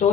2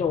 2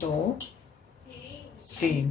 2 3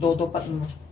2